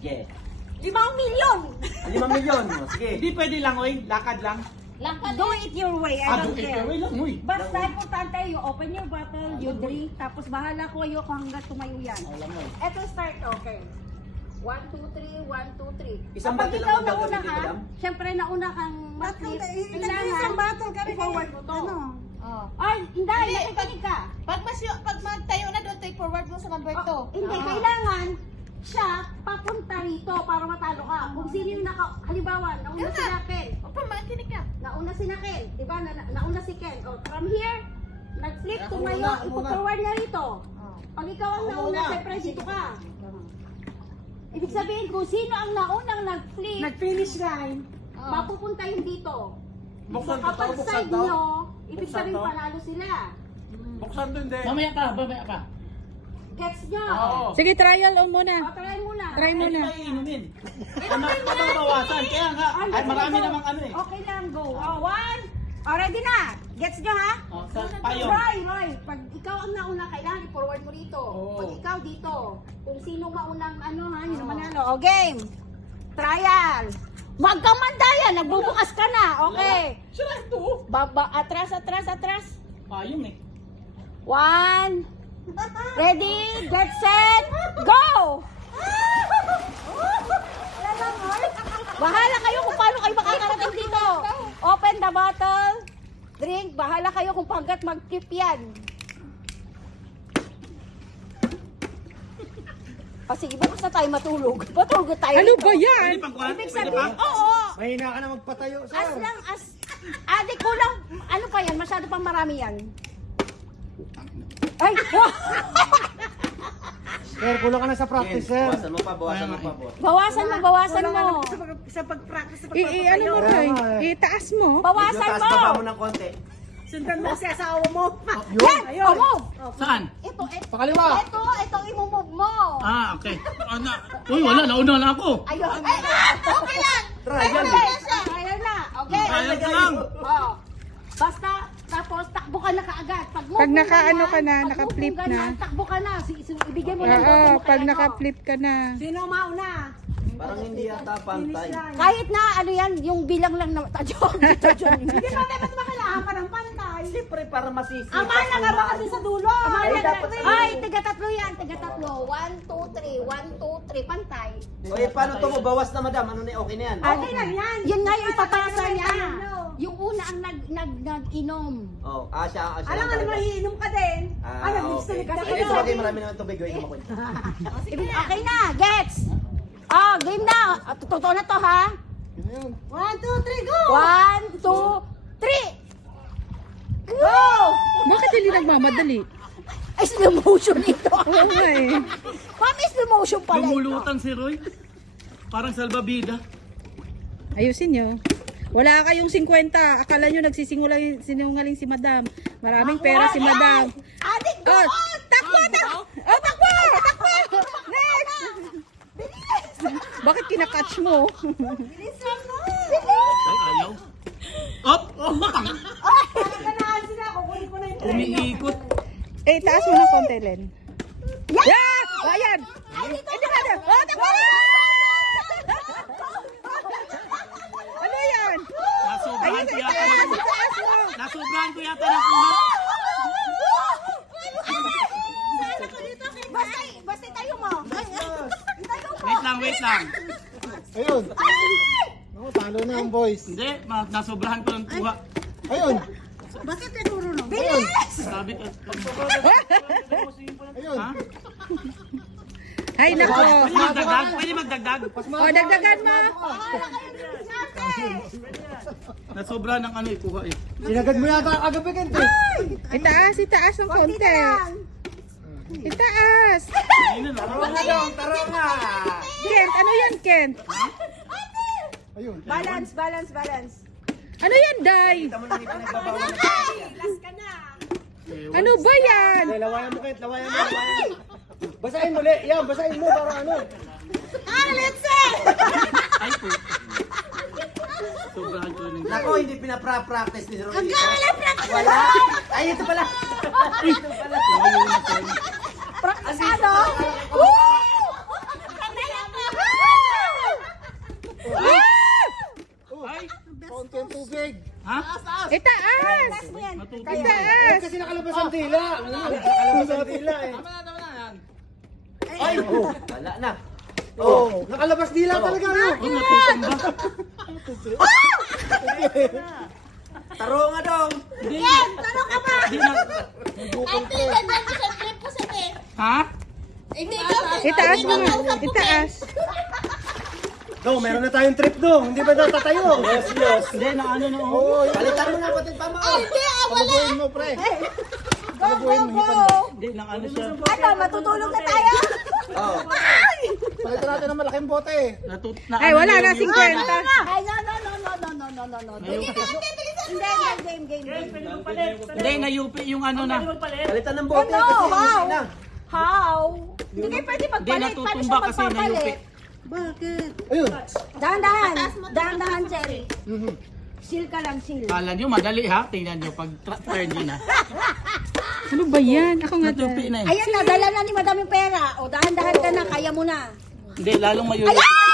Sige. 5 milyon! 5 milyon. Sige. Hindi pwede lang, oy. Lakad lang. Do it your way, I don't care. Ikaw lang, uy. Basta importante, you open your bottle, you drink, tapos bahala ko kayo kung hanggang tumayo yan. Alam mo. Eto start, okay. 1, 2, 3, 1, 2, 3. Isang Kapag bottle ikaw lang ang nauna gagamitin, ka, madam? syempre nauna kang mag-flip, Ilagay isang bottle ka rin. i-forward mo to. Ano? Oh. Ay, hindi, nakikinig ka. Pag magtayo na doon, take forward mo sa number 2. Oh, hindi, kailangan siya papunta rito para matalo ka. Kung sino yung halimbawa, nauna si Ken. Opa, makinig ka. Nauna si Ken, di ba? Nauna si Ken. Oh, from here, nag-flip, Ako tumayo, muna, ako ipo-forward niya rito. Pag ikaw ang Ako nauna, muna. syempre dito ka. Ibig sabihin, kung sino ang naunang nag-flip, Nag-finish line. mapupunta yun dito. Buksan So, to, kapag buksan side to. nyo, ibig Buksan sabihin to. panalo sila. Buksan doon, hindi. Mamaya ka. Gets nyo? Oo. Sige, trial o muna. O, try muna. Try mo Hindi na. tayo inumin. Ano, mababawasan. Kaya nga, ay marami namang ano eh. Okay lang, go. Oh, 1. Oh, ready na. Gets nyo ha? Oh, sa payong. Roy, pag ikaw ang nauna, kailangan i-forward mo dito. Oo. Pag ikaw dito, kung sino maunang ano ha, yun ang manalo. O, game. Trial. Wag kang mandayan, nagbubukas ka na. Okay. Sila ito. Atras. Payong eh. 1. Ready, get set, go! Bahala kayo kung paano kayo makakarating dito. Open the bottle. Drink. Bahala kayo kung pagkat mag-keep yan. O sige, bukas na tayo matulog. Matulog tayo. Ano dito. ba yan? Pwede pang kuhan? Ibig Pwede pa? sabihin, oo. Mahina ka na magpatayo, As lang as, adik ko lang, ano pa yan? Masyado pang marami yan. Ay, Sir, kulang ka na sa practice, sir. Bawasan mo pa, bawasan mo pa. bawasan mo. Sa pag-practice, sa Ano mo, Roy? Itaas mo. Bawasan Taas mo. baba mo ng konti. sundan mo si asawa mo. Yan, Ayun. move. Saan? Ito, Pakaliwa. ito, imumove mo. Ah, okay. Uy, wala. Nauna na ako. Ayun. Okay lang. Trial. Ayun na. Okay. Trial ka lang. Oh. Basta, tapos takbo ka na kaagad. Pag move mo nakaano ganyan, ka na, pag move naka-flip mo ganyan, na. Takbo ka na. Ibigay mo lang. Oo, pag naka-flip ka na. Sino mauna? Parang hindi yata pantay. Kahit na ano yan, yung bilang lang na tajon. Hindi ba dapat makailangan pa ng pantay? Siyempre, para masisi. Ama na nga ba kasi sa dulo? Ay, dapat Ay, tiga-tatlo yan, tiga-tatlo. 1, 2, 3, 1, 2, 3, pantay. Oye, paano to mo? Bawas na, madam. Ano na, okay na yan? Okay lang yan. Yun nga yung ipapasa niya. Ano? Yung una ang nag-inom. Oh, siya Alam nga talaga. naman, iinom ka din. Alam, okay. gusto ka Ay, sa bagay, marami naman tubig. Gawin mo ko. Okay na, gets! Oh, game na! Totoo na to, ha? 1, 2, 3, go! 1, 2, 3! Go! Bakit hindi nagmamadali? Ay, slow motion ito. Oo nga eh. Mami, slow motion pala ito. Lumulutang si Roy. Parang salbabida. Ayusin nyo. Wala kayong 50. Akala nyo nagsisinungaling si madam. Maraming pera si madam. Adik ko! Oh, takbo! Takbo! Next! Bakit kinakatch mo? Ay, ayaw. Up! Ganahan sila, kukunin ko na yung tray. Umiikot. Eh, taas mo ng konti, Len. Yeah! Oh, ayan! Ito ka na! Oh, takbo! Ano yan? Nasobrahan Ayun, ko itaas! yata. Itaas mo! Nasobrahan ko yata ng kuha. Basta tayo mo. Wait lang. Ayun. Ako, talo na ang boys. Hindi, nasobrahan ko ng kuha. Ayun. Bakit tinuro no? Sabi ko. Ayun. Ha? Ay, nako. Pwede magdagdag? Pwede magdagdag? O, dagdagan mo. Nasobrahan ng ano eh, kuha eh. Sinagad mo yata agabi, Kente. Itaas ng konti. Itaas. Hindi na. Tara na. Kent, ano yan, Kent? Ayun. Balance. Ano yan, Day? Kita mo nang ipinagbabawal. Last ka na. Ano ba yan? Lawayan mo, Kent. Lawayan mo. Basahin mo, Le. Yan, basahin mo para ano. Ay po. Sobrahan ko ng Nako, hindi pinapra-practice ni Roy. Wala. Ay, ito pala. Ito pala. Ano? Woo! Natutuwa. Eh, kasi nakalabas ang dila. Nakalabas ang dila eh. Tama na yan. Ay! Wala na. Oh, nakalabas dila talaga. No? Oh, natutumba. Taro nga dong. Yan! Taro ka ba? Di na. Ate, ganyan ko sa trip ko sa te. Ha? Hindi ka. Itaas hindi mo ka nga. kausap ko, Itaas. Dong, meron na tayong trip dong. Hindi ba natatayo? Yes, yes. Hindi na ano na. Oh, palitan mo na pati tama. Hindi, wala. mo, pre. Go, go, go! Hindi na ano siya. Ano, matutulog na tayo? Oh. Palitan natin ng malaking bote. Ay, wala na 50. Ay, no, no. Ayun. Hindi, game. Hindi, na-UP yung ano na. Palitan ng bote Ano? kasi How? easy na. How? Hindi pwede Hindi, magpalit. Paano natutumba siya kasi na-UP. magpapalit? Ayun. Dahan-dahan. Dahan-dahan, Cherry. Seal ka lang, seal. Kala nyo, madali ha? Tingnan nyo, pag turn nyo na. Ano ba yan? Ako nga Natupi na eh. Ayan na, dala na ni Madam yung pera. O, dahan-dahan ka na, kaya mo na. Hindi, lalong mayulit. Ayan!